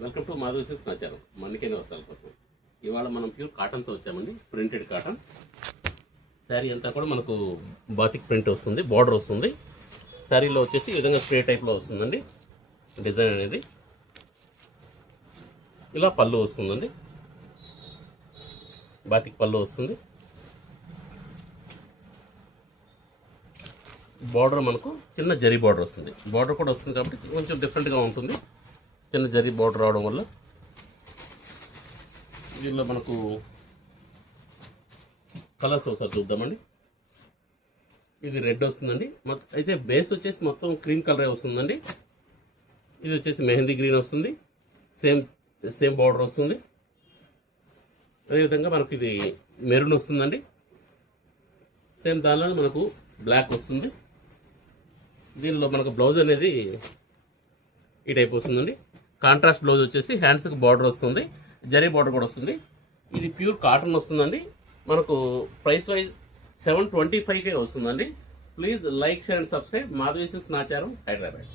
Welcome to Madhavi silks నచ్చారు మన్నికైన వస్త్రాల కోసం. ఇవాళ మనం ప్యూర్ కాటన్తో వచ్చామండి. ప్రింటెడ్ కాటన్ శారీ అంతా కూడా మనకు బాతిక్ ప్రింట్ వస్తుంది, బార్డర్ వస్తుంది. శారీలో వచ్చేసి ఈ విధంగా స్ప్రే టైప్లో వస్తుందండి డిజైన్ అనేది. ఇలా పళ్ళు వస్తుందండి, బాతిక్ పళ్ళు వస్తుంది. బార్డర్ మనకు చిన్న జరీ బార్డర్ వస్తుంది, బార్డర్ కూడా వస్తుంది కాబట్టి కొంచెం డిఫరెంట్గా ఉంటుంది. చిన్న జరీ బార్డర్ రావడం వల్ల దీనిలో మనకు కలర్స్ ఒకసారి చూద్దామండి. ఇది రెడ్ వస్తుందండి, అయితే బేస్ వచ్చేసి మొత్తం క్రీమ్ కలరే వస్తుందండి. ఇది వచ్చేసి మెహందీ గ్రీన్ వస్తుంది, సేమ్ బార్డర్ వస్తుంది. అదేవిధంగా మనకు ఇది మెరూన్ వస్తుందండి, సేమ్ దానిలో మనకు బ్లాక్ వస్తుంది. దీనిలో మనకు బ్లౌజ్ అనేది ఈ టైప్ వస్తుందండి. కాంట్రాస్ట్ బ్లౌజ్ వచ్చేసి హ్యాండ్స్కి బార్డర్ వస్తుంది, జరీ బార్డర్ కూడా వస్తుంది. ఇది ప్యూర్ కాటన్ వస్తుందండి. మనకు ప్రైస్ వైజ్ 725 వస్తుందండి. Please like, share and subscribe. Madhavi silks Nacharam, Hyderabad.